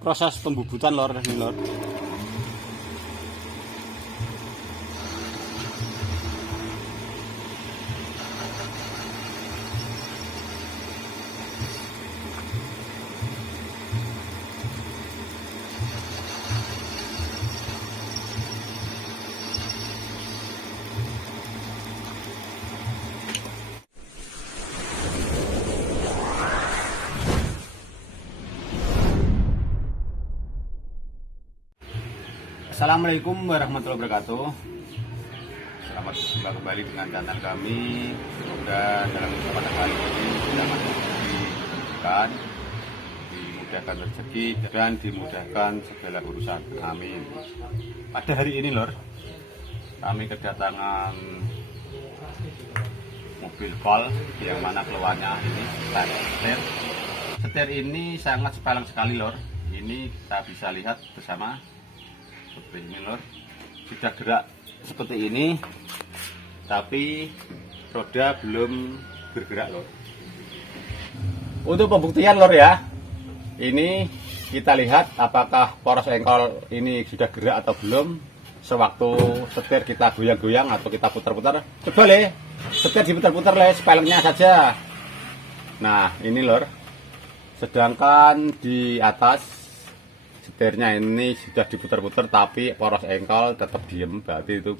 proses pembubutan lor ini lor. Assalamualaikum warahmatullahi wabarakatuh. Selamat berjumpa kembali dengan channel kami. Semoga dalam kesempatan kali ini kita masih diberikan, dimudahkan rezeki dan dimudahkan segala urusan. Amin. Pada hari ini lor, kami kedatangan mobil Kol yang mana keluarnya ini setir. Setir ini sangat sepalang sekali lor. Ini kita bisa lihat bersama. Seperti ini lor, sudah gerak seperti ini, tapi roda belum bergerak lor. Untuk pembuktian lor ya, ini kita lihat apakah poros engkol ini sudah gerak atau belum. Sewaktu setir kita goyang-goyang atau kita putar-putar, coba le, setir diputar-putar le, spelengnya saja. Nah ini lor, sedangkan di atas setirnya ini sudah diputar-putar tapi poros engkol tetap diem, berarti itu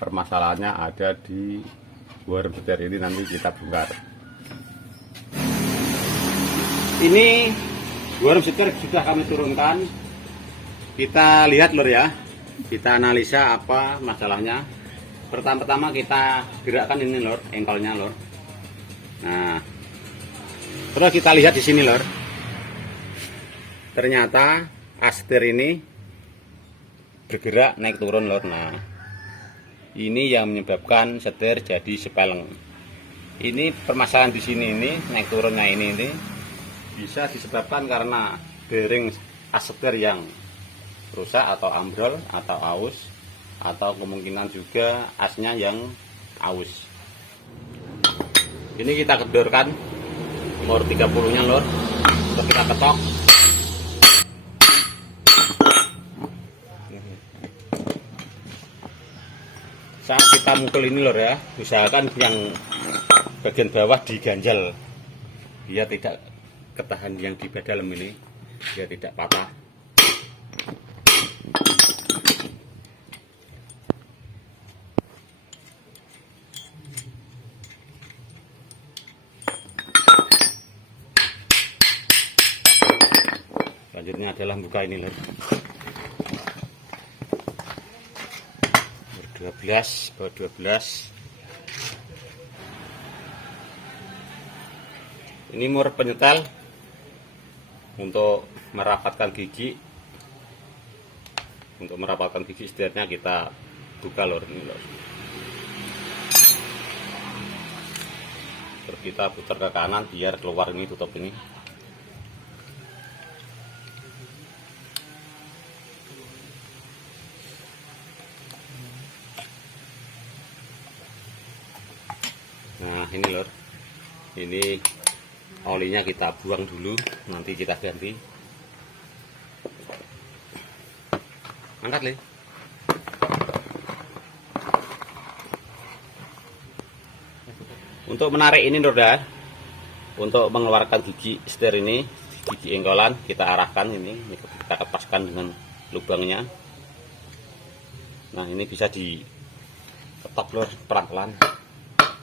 permasalahannya ada di worm setir ini, nanti kita bongkar. Ini worm setir sudah kami turunkan, kita lihat lor ya, kita analisa apa masalahnya. Pertama-tama kita gerakkan ini lor, engkolnya lor. Nah, terus kita lihat di sini lor, ternyata setir ini bergerak naik turun lor. Nah ini yang menyebabkan setir jadi sepeleng. Ini permasalahan di sini, ini naik turunnya ini bisa disebabkan karena bearing setir yang rusak atau ambrol atau aus, atau kemungkinan juga asnya yang aus. Ini kita kedorkan umur 30 nya lor, untuk kita ketok. Saat kita mukul ini lor ya, usahakan yang bagian bawah diganjal biar tidak ketahan yang di dalam ini, biar tidak patah. Selanjutnya adalah buka ini lor. 12 bawah 12. Ini mur penyetel untuk merapatkan gigi. Untuk merapatkan gigi setirnya kita buka lor ini lor. Terus kita putar ke kanan biar keluar ini, tutup ini. Nah ini lor, ini olinya kita buang dulu, nanti kita ganti. Angkat le. Untuk menarik ini roda, untuk mengeluarkan gigi setir ini, gigi engkolan kita arahkan ini kita lepaskan dengan lubangnya. Nah ini bisa diketok lor pelan-pelan.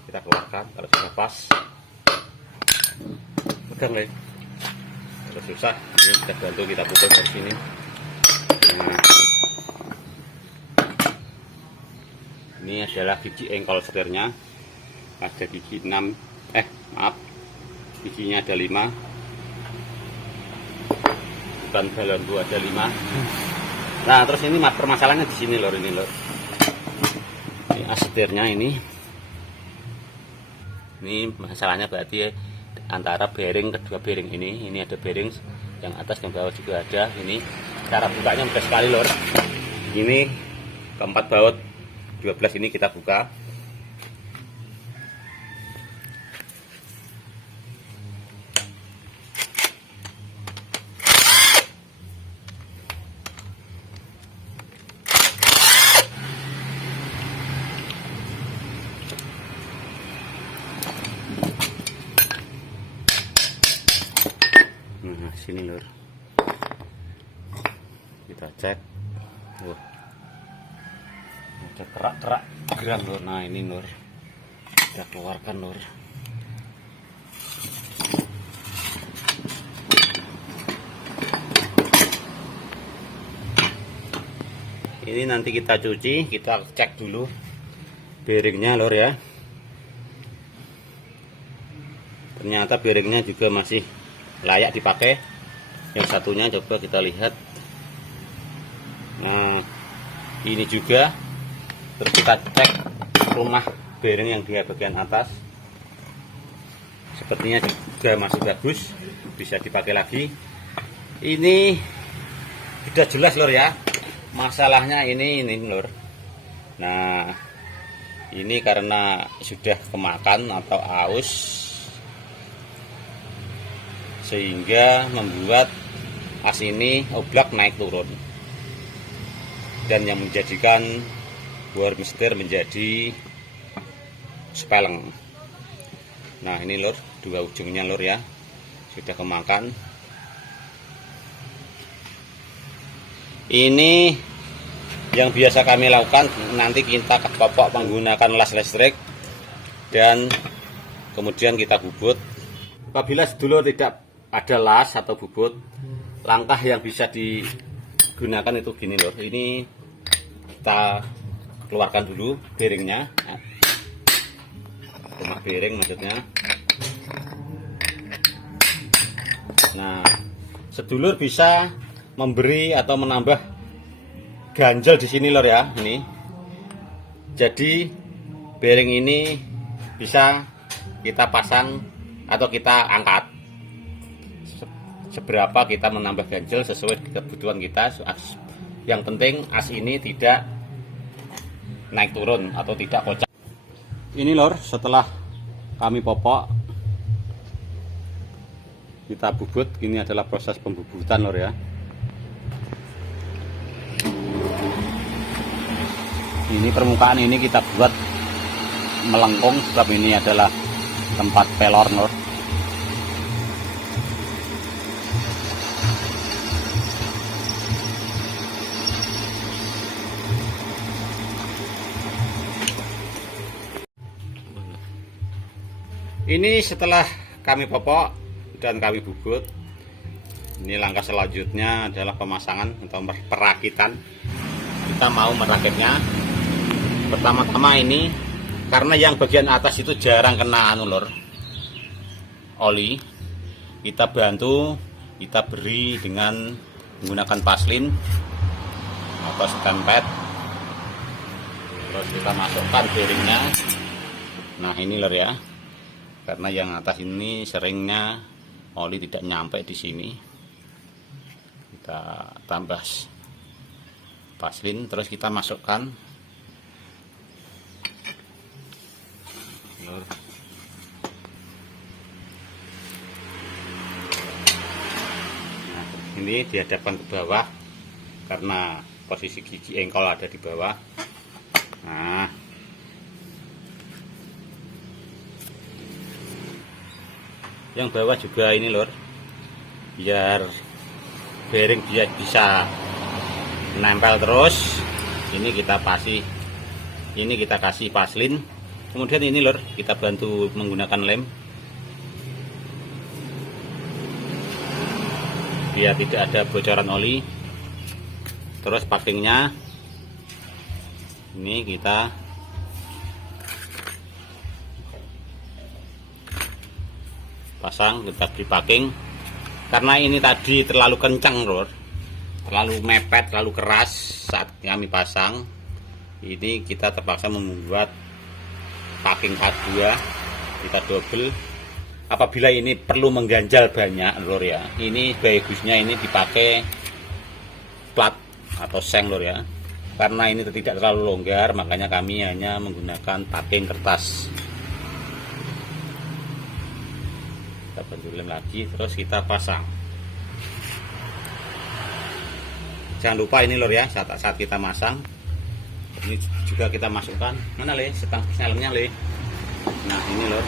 Kita keluarkan, kalau sudah pas pegang le. Kalau susah ini kita bantu, kita pukul dari sini. Nah, ini adalah gigi engkol setirnya, ada gigi 6, giginya ada 5, bukan galon bu, ada 5. Nah terus ini permasalahannya di sini lor, ini lor, ini setirnya ini masalahnya berarti antara bearing, kedua bearing ini ada bearing yang atas dan bawah juga ada. Ini cara bukanya mudah sekali lor. Ini keempat baut 12 ini kita buka. Kita cek. Wah, ada kerak-kerak geram lur. Nah ini lur, kita keluarkan lur. Ini nanti kita cuci, kita cek dulu bearingnya lur ya. Ternyata bearingnya juga masih layak dipakai. Yang satunya coba kita lihat. Nah ini juga. Terus kita cek rumah bearing yang di bagian atas, sepertinya juga masih bagus, bisa dipakai lagi. Ini sudah jelas lur ya, masalahnya ini lur. Nah ini karena sudah kemakan atau aus, sehingga membuat as ini oblak naik turun, dan yang menjadikan bor mistir menjadi sepeleng. Nah ini lur, dua ujungnya lur ya, sudah kemakan. Ini yang biasa kami lakukan, nanti kita kepopok menggunakan las listrik dan kemudian kita bubut. Apabila sedulur tidak ada las atau bubut, langkah yang bisa digunakan itu gini lur. Ini kita keluarkan dulu bearingnya, rumah bearing maksudnya. Nah sedulur bisa memberi atau menambah ganjel di sini lor ya. Ini jadi bearing ini bisa kita pasang atau kita angkat seberapa kita menambah ganjel sesuai kebutuhan kita. Yang penting as ini tidak naik turun atau tidak kocak. Ini lor, setelah kami popok, kita bubut. Ini adalah proses pembubutan lor ya. Ini permukaan ini kita buat melengkung sebab ini adalah tempat pelor lor. Ini setelah kami popok dan kami bubut, ini langkah selanjutnya adalah pemasangan atau perakitan. Kita mau merakitnya. Pertama-tama ini, karena yang bagian atas itu jarang kena lor, oli, kita bantu, kita beri dengan menggunakan paslin atau stempet. Terus kita masukkan bearingnya. Nah ini lor ya. Karena yang atas ini seringnya oli tidak nyampe di sini, kita tambah paslin, terus kita masukkan. Nah, ini dihadapkan ke bawah karena posisi gigi engkol ada di bawah. Nah yang bawah juga ini lor, biar bearing dia bisa nempel terus. Ini kita kasih paslin. Kemudian ini lor, kita bantu menggunakan lem biar tidak ada bocoran oli. Terus packingnya ini kita pasang, kita beri packing. Karena ini tadi terlalu kencang lor, terlalu mepet, terlalu keras saat kami pasang. Ini kita terpaksa membuat packing K2, kita double. Apabila ini perlu mengganjal banyak lor ya, ini bagusnya ini dipakai plat atau seng lor ya. Karena ini tidak terlalu longgar, makanya kami hanya menggunakan packing kertas. Kita bantu lem lagi, terus kita pasang. Jangan lupa ini lor ya, saat kita masang ini juga kita masukkan, mana le setang helmnya le. Nah ini lor,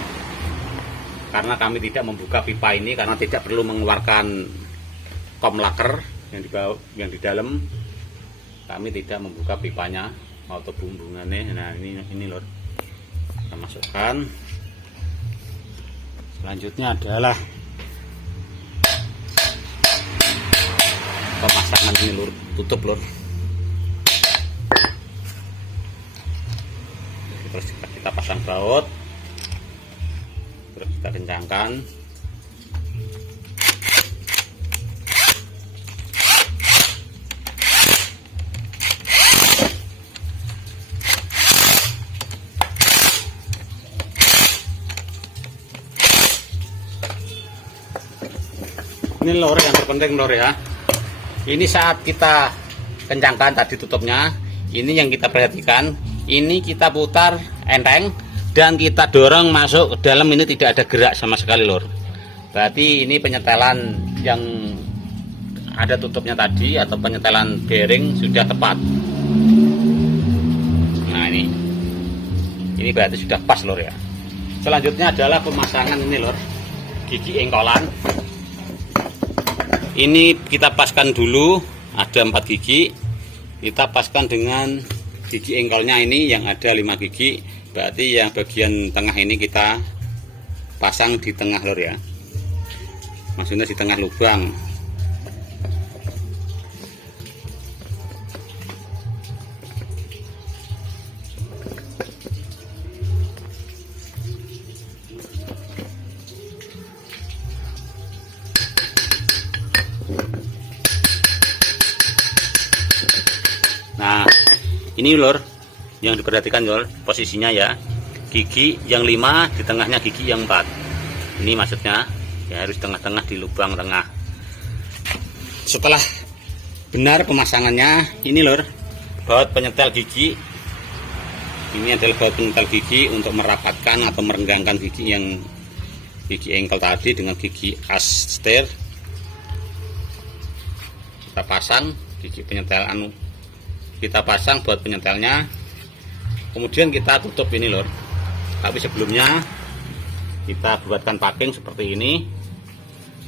karena kami tidak membuka pipa ini karena tidak perlu mengeluarkan kom laker, yang di dalam kami tidak membuka pipanya atau bumbungannya. Nah ini lor, kita masukkan. Selanjutnya adalah pemasangan ini lor, tutup lor. Terus kita pasang baut, terus kita kencangkan. Ini lor yang terpenting lor ya. Ini saat kita kencangkan tadi tutupnya, ini yang kita perhatikan. Ini kita putar enteng dan kita dorong masuk ke dalam, ini tidak ada gerak sama sekali lor. Berarti ini penyetelan yang ada tutupnya tadi atau penyetelan bearing sudah tepat. Nah ini berarti sudah pas lor ya. Selanjutnya adalah pemasangan ini lor, gigi engkolan. Ini kita paskan dulu, ada 4 gigi. Kita paskan dengan gigi engkolnya ini yang ada 5 gigi. Berarti yang bagian tengah ini kita pasang di tengah lor ya. Maksudnya di tengah lubang. Nah ini lor yang diperhatikan lor, posisinya ya, gigi yang 5 di tengahnya gigi yang 4. Ini maksudnya ya, harus tengah-tengah di lubang tengah. Setelah benar pemasangannya, ini lor, baut penyetel gigi. Ini adalah baut penyetel gigi untuk merapatkan atau merenggangkan gigi yang gigi engkel tadi dengan gigi as setir. Kita pasang gigi penyetel kita pasang buat penyetelnya, kemudian kita tutup ini lor. Tapi sebelumnya kita buatkan packing seperti ini,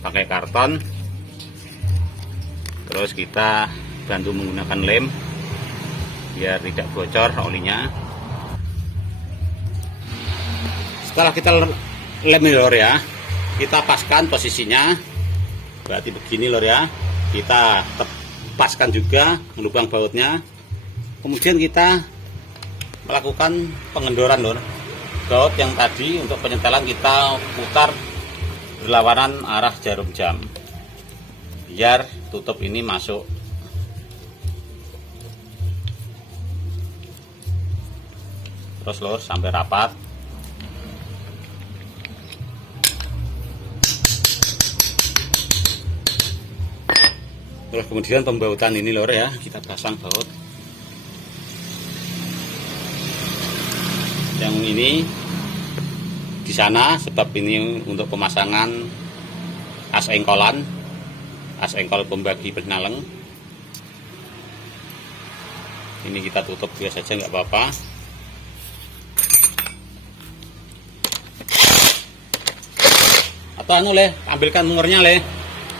pakai karton, terus kita bantu menggunakan lem biar tidak bocor olinya. Setelah kita lem lor ya, kita paskan posisinya, berarti begini lor ya. Kita paskan juga lubang bautnya. Kemudian kita melakukan pengendoran lor. Baut yang tadi untuk penyetelan kita putar berlawanan arah jarum jam biar tutup ini masuk. Terus lor sampai rapat. Terus kemudian pembautan ini lor ya, kita pasang baut. Yang ini di sana sebab ini untuk pemasangan as engkolan, as engkol pembagi penaleng. Ini kita tutup biasa saja, nggak apa-apa. Atau anu leh, ambilkan mungernya leh,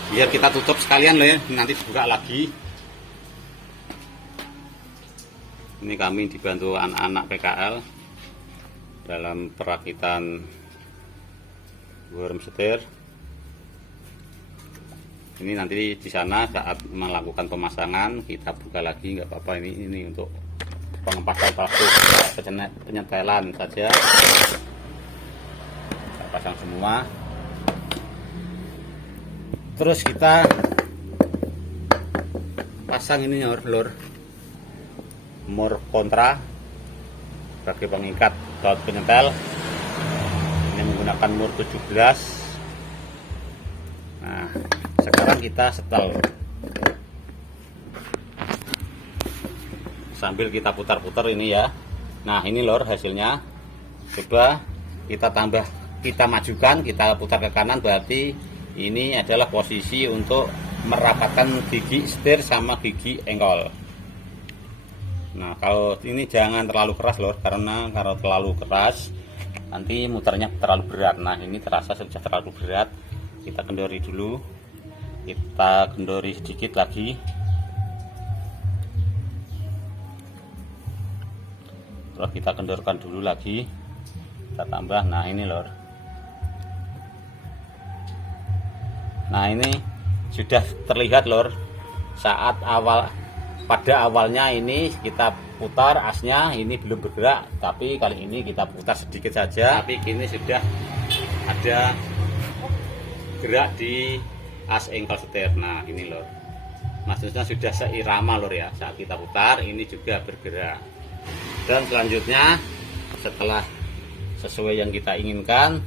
biar kita tutup sekalian leh, nanti buka lagi. Ini kami dibantu anak-anak PKL dalam perakitan worm setir. Ini nanti di sana saat melakukan pemasangan kita buka lagi, nggak apa-apa. Ini untuk pengepasan plastik, penyetelan saja. Kita pasang semua. Terus kita pasang ini lor, mur kontra sebagai pengikat baut penyetel. Ini menggunakan mur 17. Nah sekarang kita setel sambil kita putar-putar ini ya. Nah ini lor hasilnya. Coba kita tambah, kita majukan, kita putar ke kanan, berarti ini adalah posisi untuk merapatkan gigi setir sama gigi engkol. Nah kalau ini jangan terlalu keras lor, karena kalau terlalu keras nanti muternya terlalu berat. Nah ini terasa sudah terlalu berat, kita kendori dulu. kita kendori sedikit lagi, terus kita kendorkan dulu lagi, kita tambah. Nah ini lor, nah ini sudah terlihat lor, saat pada awalnya ini kita putar asnya, ini belum bergerak, tapi kali ini kita putar sedikit saja, tapi kini sudah ada gerak di as engkol setir. Nah ini lor, maksudnya sudah seirama lor ya, saat kita putar ini juga bergerak. Dan selanjutnya setelah sesuai yang kita inginkan,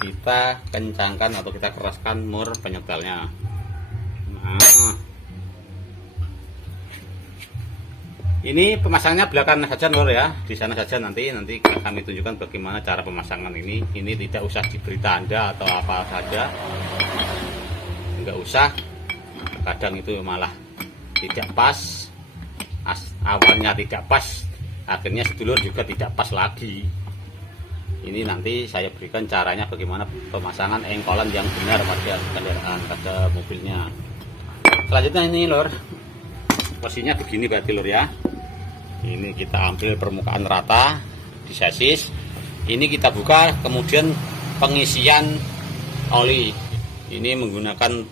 kita kencangkan atau kita keraskan mur penyetelnya. Nah, ini pemasangannya belakangan saja lor ya, di sana saja nanti kami tunjukkan bagaimana cara pemasangan ini. Ini tidak usah diberi tanda atau apa saja, nggak usah. Kadang itu malah tidak pas, awalnya tidak pas, akhirnya sedulur juga tidak pas lagi. Ini nanti saya berikan caranya bagaimana pemasangan engkolan yang benar pada kendaraan, pada mobilnya. Selanjutnya ini lor, posisinya begini berarti lor ya. Ini kita ambil permukaan rata di sasis. Ini kita buka, kemudian pengisian oli. Ini menggunakan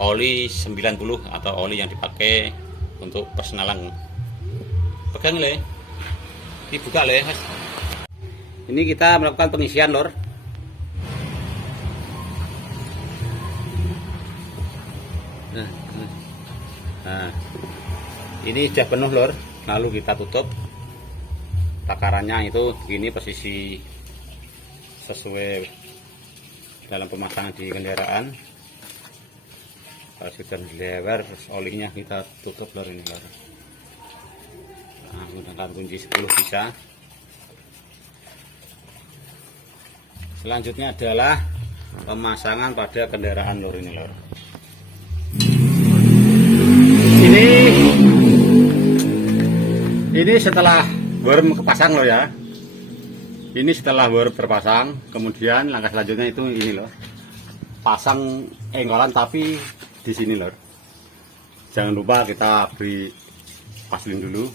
oli 90 atau oli yang dipakai untuk persenalan. Pegang le, dibuka le. Ini kita melakukan pengisian lor. Nah, ini sudah penuh lor. Lalu kita tutup takarannya itu begini, posisi sesuai dalam pemasangan di kendaraan. Kalau sudah lebar, olinya kita tutup lor ini lor. Nah, menggunakan kunci 10 bisa. Selanjutnya adalah pemasangan pada kendaraan lor ini lor. Ini setelah worm kepasang loh ya. Ini setelah worm terpasang, kemudian langkah selanjutnya itu ini loh, pasang engkolan tapi di sini loh. Jangan lupa kita beri paslin dulu.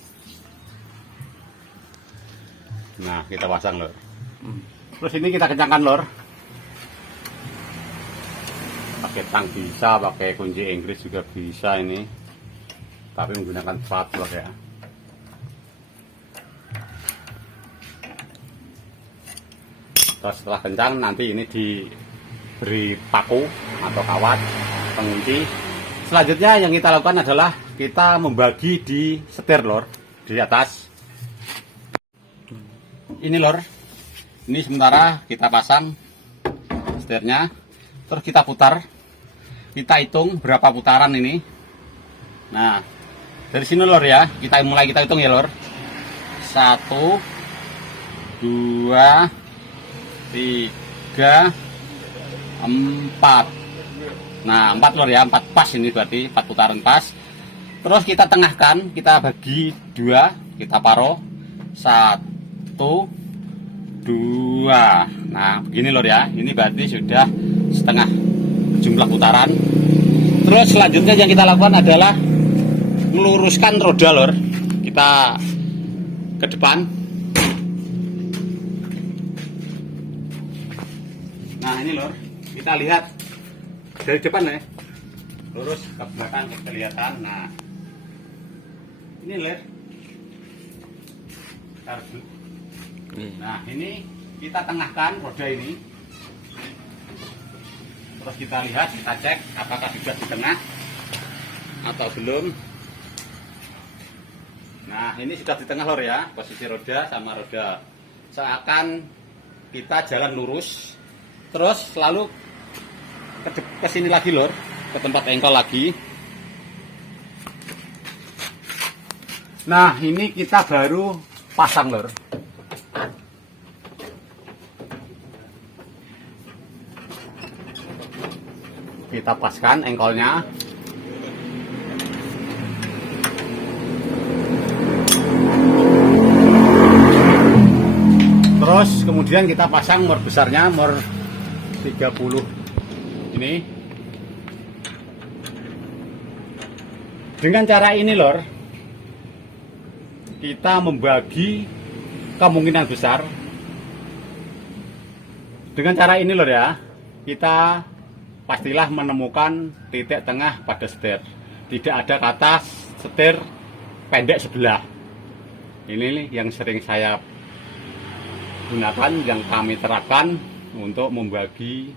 Nah kita pasang lor. Terus ini kita kencangkan lor. Pakai tang bisa, pakai kunci Inggris juga bisa ini. Tapi menggunakan plat lor ya. Terus setelah kencang nanti ini diberi paku atau kawat pengunci. Selanjutnya yang kita lakukan adalah kita membagi di setir lor, di atas. Ini lor, ini sementara kita pasang setirnya, terus kita putar, kita hitung berapa putaran ini. Nah dari sini lor ya, kita hitung ya lor. 1, 2, 3, 4. Nah 4 lor ya, 4 pas ini berarti 4 putaran pas. Terus kita tengahkan, kita bagi 2, kita paro 1, 2. Nah begini lor ya, ini berarti sudah setengah jumlah putaran. Terus selanjutnya yang kita lakukan adalah meluruskan roda lor, kita ke depan. Nah ini lor, kita lihat dari depan ya, lurus ke belakang kelihatan. Nah ini lor, nah ini kita tengahkan roda ini, terus kita lihat, kita cek apakah sudah di tengah atau belum. Nah ini sudah di tengah lor ya, posisi roda sama roda seakan kita jalan lurus. Terus selalu ke sini lagi lor, ke tempat engkol lagi. Nah ini kita baru pasang lor. Kita paskan engkolnya. Terus kemudian kita pasang mor besarnya, mor 30 ini. Dengan cara ini lor, kita membagi kemungkinan besar. Dengan cara ini lor ya, kita pastilah menemukan titik tengah pada setir. Tidak ada kata setir pendek sebelah. Ini yang sering saya gunakan, yang kami terapkan untuk membagi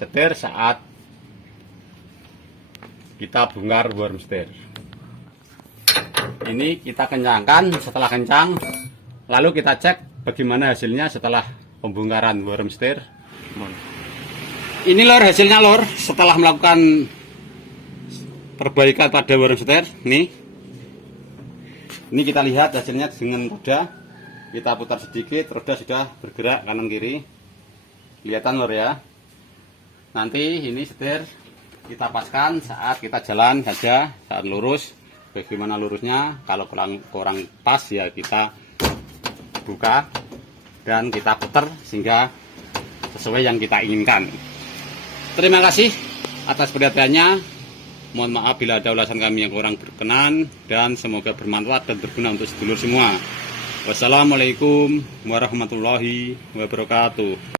setir saat kita bongkar worm setir. Ini kita kencangkan. Setelah kencang, lalu kita cek bagaimana hasilnya setelah pembongkaran worm setir. Ini lor hasilnya lor, setelah melakukan perbaikan pada worm setir. Nih, ini kita lihat hasilnya dengan roda. Kita putar sedikit, roda sudah bergerak kanan kiri. Kelihatan lor ya. Nanti ini setir kita paskan saat kita jalan saja, saat lurus. Bagaimana lurusnya? Kalau kurang pas ya kita buka dan kita putar sehingga sesuai yang kita inginkan. Terima kasih atas perhatiannya. Mohon maaf bila ada ulasan kami yang kurang berkenan, dan semoga bermanfaat dan berguna untuk sedulur semua. Wassalamualaikum warahmatullahi wabarakatuh.